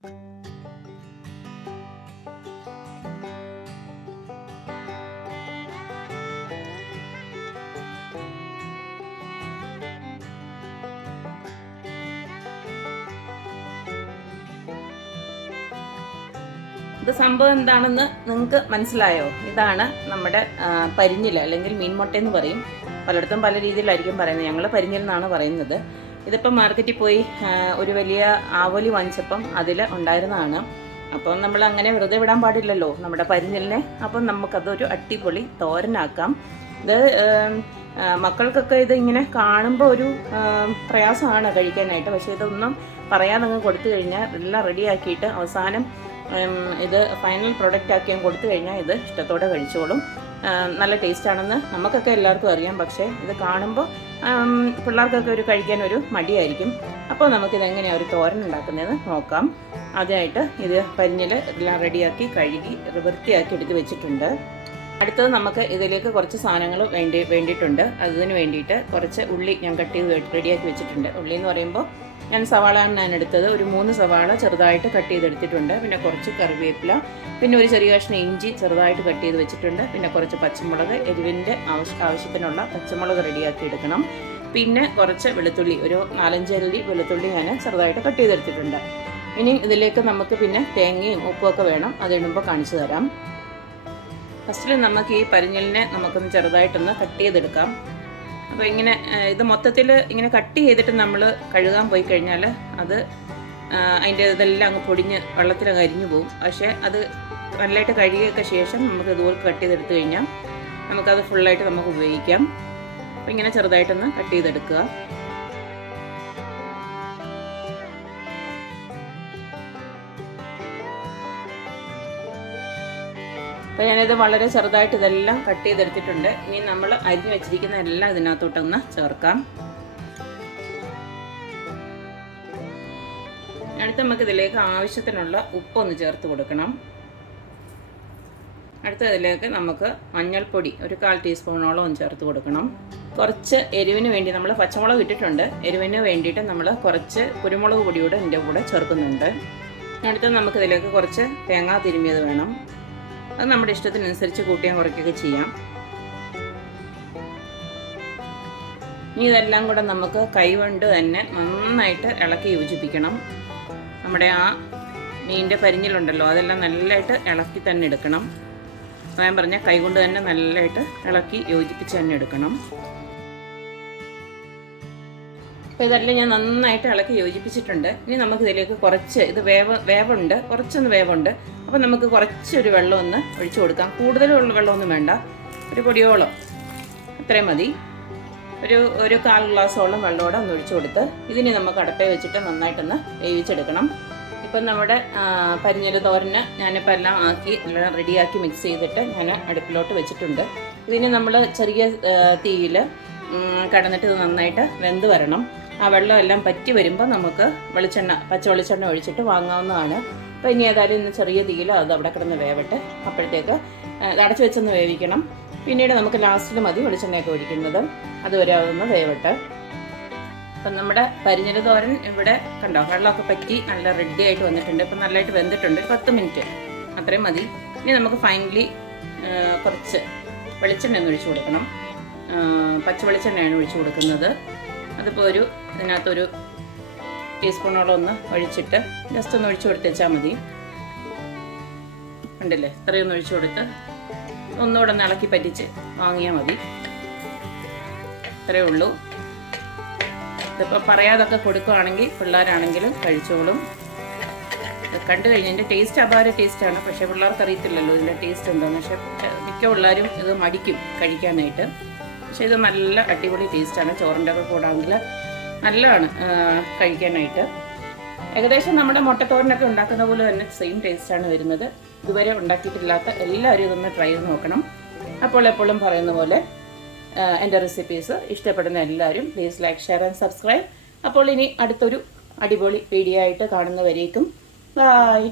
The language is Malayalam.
ഇത് സംഭവം എന്താണെന്ന് നിങ്ങൾക്ക് മനസ്സിലായോ? ഇതാണ് നമ്മുടെ പരിഞ്ഞിൽ അല്ലെങ്കിൽ മീൻമുട്ടയെന്ന് പറയും. പലയിടത്തും പല രീതിയിലായിരിക്കും പറയുന്നത്. ഞങ്ങൾ പരിഞ്ഞിൽ എന്നാണ് പറയുന്നത്. ഇതിപ്പം മാർക്കറ്റിൽ പോയി ഒരു വലിയ ആവോലി വാങ്ങിച്ചപ്പം അതിൽ ഉണ്ടായിരുന്നതാണ്. അപ്പം നമ്മൾ അങ്ങനെ വെറുതെ വിടാൻ പാടില്ലല്ലോ നമ്മുടെ പരിഞ്ഞിലിനെ. അപ്പം നമുക്കതൊരു അടിപൊളി തോരനാക്കാം. ഇത് മക്കൾക്കൊക്കെ ഇത് ഇങ്ങനെ കാണുമ്പോൾ ഒരു പ്രയാസമാണ് കഴിക്കാനായിട്ട്. പക്ഷേ ഇതൊന്നും പറയാതെ അങ്ങ് കൊടുത്തു കഴിഞ്ഞാൽ എല്ലാം റെഡിയാക്കിയിട്ട് അവസാനം ഇത് ഫൈനൽ പ്രൊഡക്റ്റ് ആക്കി കൊടുത്തു കഴിഞ്ഞാൽ ഇത് ഇഷ്ടത്തോടെ കഴിച്ചോളും. നല്ല ടേസ്റ്റാണെന്ന് നമുക്കൊക്കെ എല്ലാവർക്കും അറിയാം. പക്ഷേ ഇത് കാണുമ്പോൾ പിള്ളേർക്കൊക്കെ കഴിക്കാൻ ഒരു മടിയായിരിക്കും. അപ്പോൾ നമുക്കിത് എങ്ങനെയാണ് ഒരു തോരൻ ഉണ്ടാക്കുന്നതെന്ന് നോക്കാം. ആദ്യമായിട്ട് ഇത് പരിഞ്ഞിൽ എല്ലാം റെഡിയാക്കി കഴുകി വൃത്തിയാക്കി എടുത്ത് വെച്ചിട്ടുണ്ട്. അടുത്തത് നമുക്ക് ഇതിലേക്ക് കുറച്ച് സാധനങ്ങൾ വേണ്ടിയിട്ടുണ്ട്. അതിന് വേണ്ടിയിട്ട് കുറച്ച് ഉള്ളി ഞാൻ കട്ട് ചെയ്ത് റെഡിയാക്കി വെച്ചിട്ടുണ്ട്. ഉള്ളി എന്ന് പറയുമ്പോൾ ഞാൻ സവാളയാണ് ഞാൻ എടുത്തത്. ഒരു 3 സവാള ചെറുതായിട്ട് കട്ട് ചെയ്തെടുത്തിട്ടുണ്ട്. പിന്നെ കുറച്ച് കറിവേപ്പില, പിന്നെ ഒരു ചെറിയ കഷ്ണം ഇഞ്ചി ചെറുതായിട്ട് കട്ട് ചെയ്ത് വെച്ചിട്ടുണ്ട്. പിന്നെ കുറച്ച് പച്ചമുളക്, എരിവിൻ്റെ ആവശ്യത്തിനുള്ള പച്ചമുളക് റെഡിയാക്കി എടുക്കണം. പിന്നെ കുറച്ച് വെളുത്തുള്ളി, ഒരു 4-5 അല്ലി വെളുത്തുള്ളി ഞാൻ ചെറുതായിട്ട് കട്ട് ചെയ്തെടുത്തിട്ടുണ്ട്. ഇനി ഇതിലേക്ക് നമുക്ക് പിന്നെ തേങ്ങയും ഉപ്പുമൊക്കെ വേണം. അതിടുമ്പോൾ കാണിച്ചു തരാം. ഫസ്റ്റിൽ നമുക്ക് ഈ പരിഞ്ഞലിനെ നമുക്കൊന്ന് ചെറുതായിട്ടൊന്ന് കട്ട് ചെയ്തെടുക്കാം. അപ്പോൾ ഇങ്ങനെ ഇത് മൊത്തത്തിൽ ഇങ്ങനെ കട്ട് ചെയ്തിട്ട് നമ്മൾ കഴുകാൻ പോയി കഴിഞ്ഞാൽ അത് അതിൻ്റെ ഇതെല്ലാം അങ്ങ് പൊടിഞ്ഞ് വെള്ളത്തിലങ്ങ് അരിഞ്ഞു പോകും. പക്ഷേ അത് നല്ലതായിട്ട് കഴുകിയൊക്കെ ശേഷം നമുക്ക് ഇതുപോലെ കട്ട് ചെയ്തെടുത്ത് കഴിഞ്ഞാൽ നമുക്കത് ഫുള്ളായിട്ട് നമുക്ക് ഉപയോഗിക്കാം. അപ്പോൾ ഇങ്ങനെ ചെറുതായിട്ടൊന്ന് കട്ട് ചെയ്തെടുക്കുക. അപ്പോൾ ഞാനിത് വളരെ ചെറുതായിട്ട് ഇതെല്ലാം കട്ട് ചെയ്തെടുത്തിട്ടുണ്ട്. ഇനി നമ്മൾ അരിഞ്ഞ് വെച്ചിരിക്കുന്ന എല്ലാം ഇതിനകത്തോട്ടൊന്ന് ചേർക്കാം. അടുത്ത് നമുക്ക് ഇതിലേക്ക് ആവശ്യത്തിനുള്ള ഉപ്പൊന്ന് ചേർത്ത് കൊടുക്കണം. അടുത്ത ഇതിലേക്ക് നമുക്ക് മഞ്ഞൾപ്പൊടി ഒരു 1/4 ടീസ്പൂണോളം ചേർത്ത് കൊടുക്കണം. കുറച്ച് എരിവിന് വേണ്ടി നമ്മൾ പച്ചമുളക് ഇട്ടിട്ടുണ്ട്. എരിവിന് വേണ്ടിയിട്ട് നമ്മൾ കുറച്ച് കുരുമുളക് പൊടിയോടെ ഇതിൻ്റെ കൂടെ ചേർക്കുന്നുണ്ട്. അടുത്ത് നമുക്കിതിലേക്ക് കുറച്ച് തേങ്ങ തിരുമ്മിയത് വേണം. അത് നമ്മുടെ ഇഷ്ടത്തിനനുസരിച്ച് കൂട്ടിയാൽ കുറയ്ക്കുകയൊക്കെ ചെയ്യാം. ഇനി ഇതെല്ലാം കൂടെ നമുക്ക് കൈകൊണ്ട് തന്നെ നന്നായിട്ട് ഇളക്കി യോജിപ്പിക്കണം. നമ്മുടെ ആ മീനിൻ്റെ പരിഞ്ഞിലുണ്ടല്ലോ അതെല്ലാം നല്ലതായിട്ട് ഇളക്കി തന്നെ എടുക്കണം. ഞാൻ പറഞ്ഞ കൈകൊണ്ട് തന്നെ നല്ലതായിട്ട് ഇളക്കി യോജിപ്പിച്ച് തന്നെ എടുക്കണം. അപ്പോൾ ഇതെല്ലാം ഞാൻ നന്നായിട്ട് ഇളക്കി യോജിപ്പിച്ചിട്ടുണ്ട്. ഇനി നമുക്കിതിലേക്ക് കുറച്ച് ഇത് വേവുണ്ട്, കുറച്ചൊന്ന് വേവുണ്ട്. അപ്പോൾ നമുക്ക് കുറച്ചൊരു വെള്ളം ഒന്ന് ഒഴിച്ചു കൊടുക്കാം. കൂടുതലുള്ള വെള്ളമൊന്നും വേണ്ട, ഒരു പൊടിയോളം അത്രയും മതി. ഒരു 1/4 ഗ്ലാസോളം വെള്ളമോടെ ഒന്ന് ഒഴിച്ചു കൊടുത്ത് ഇതിന് നമുക്ക് അടപ്പയിൽ വെച്ചിട്ട് നന്നായിട്ടൊന്ന് വേവിച്ചെടുക്കണം. ഇപ്പം നമ്മുടെ പരിഞ്ഞൽ തോരന് ഞാനിപ്പോൾ എല്ലാം ആക്കി എല്ലാം റെഡിയാക്കി മിക്സ് ചെയ്തിട്ട് ഞാൻ അടുപ്പിലോട്ട് വെച്ചിട്ടുണ്ട്. ഇതിന് നമ്മൾ ചെറിയ തീയിൽ കടന്നിട്ട് ഇത് നന്നായിട്ട് വെന്ത് വരണം. ആ വെള്ളം എല്ലാം പറ്റി വരുമ്പോൾ നമുക്ക് പച്ച വെളിച്ചെണ്ണ ഒഴിച്ചിട്ട് വാങ്ങാവുന്നതാണ്. അപ്പോൾ ഇനി ഏതായാലും ഇന്ന് ചെറിയ തീയിൽ അത് അവിടെ കിടന്ന് വേവട്ടെ. അപ്പോഴത്തേക്ക് അടച്ചു വെച്ചൊന്ന് വേവിക്കണം. പിന്നീട് നമുക്ക് ലാസ്റ്റിൽ മതി വെളിച്ചെണ്ണയൊക്കെ ഒഴിക്കുന്നത്. അതുവരെ അതൊന്ന് വേവട്ടെ. അപ്പം നമ്മുടെ പരിഞ്ഞൽ തോരൻ ഇവിടെ കണ്ടോ വെള്ളമൊക്കെ പറ്റി നല്ല റെഡി ആയിട്ട് വന്നിട്ടുണ്ട്. ഇപ്പം നല്ലതായിട്ട് വെന്തിട്ടുണ്ട്. 10 മിനിറ്റ് അത്രയും മതി. ഇനി നമുക്ക് ഫൈനലി കുറച്ച് വെളിച്ചെണ്ണ ഒഴിച്ചു കൊടുക്കണം. പച്ച വെളിച്ചെണ്ണയാണ് ഒഴിച്ചു കൊടുക്കുന്നത്. അതിപ്പോൾ ഇതിനകത്തൊരു ടീസ്പൂണോളം ഒന്ന് ഒഴിച്ചിട്ട് ജസ്റ്റ് ഒന്ന് ഒഴിച്ചു കൊടുത്ത് വെച്ചാൽ മതി. ഉണ്ടല്ലേ, ഇത്രയൊന്ന് ഒഴിച്ചു കൊടുത്ത് ഒന്നുകൂടെ ഒന്ന് ഇളക്കി പറ്റിച്ച് വാങ്ങിയാൽ മതി. ഇത്രയേ ഉള്ളൂ. ഇതിപ്പോൾ പറയാതൊക്കെ കൊടുക്കുകയാണെങ്കിൽ പിള്ളേരാണെങ്കിലും കഴിച്ചോളും. കണ്ടു കഴിഞ്ഞാൽ എൻ്റെ ടേസ്റ്റ് അപാര ടേസ്റ്റാണ്. പക്ഷേ പിള്ളേർക്ക് അറിയത്തില്ലല്ലോ ഇതിൻ്റെ ടേസ്റ്റ് എന്താണെന്ന്. പക്ഷേ മിക്ക പിള്ളേരും ഇത് മടിക്കും കഴിക്കാനായിട്ട്. പക്ഷേ ഇത് നല്ല അടിപൊളി ടേസ്റ്റാണ്. ചോറിൻ്റെ ഒക്കെ കൂടാണെങ്കിൽ നല്ലതാണ് കഴിക്കാനായിട്ട്. ഏകദേശം നമ്മുടെ മുട്ടത്തോരനൊക്കെ ഉണ്ടാക്കുന്ന പോലെ തന്നെ സെയിം ടേസ്റ്റാണ് വരുന്നത്. ഇതുവരെ ഉണ്ടാക്കിയിട്ടില്ലാത്ത എല്ലാവരും ഇതൊന്ന് ട്രൈ ചെയ്ത് നോക്കണം. അപ്പോൾ എപ്പോഴും പറയുന്ന പോലെ എൻ്റെ റെസിപ്പീസ് ഇഷ്ടപ്പെടുന്ന എല്ലാവരും please like, share and subscribe. അപ്പോൾ ഇനി അടുത്തൊരു അടിപൊളി വീഡിയോ ആയിട്ട് കാണുന്നവരേക്കും ബൈ.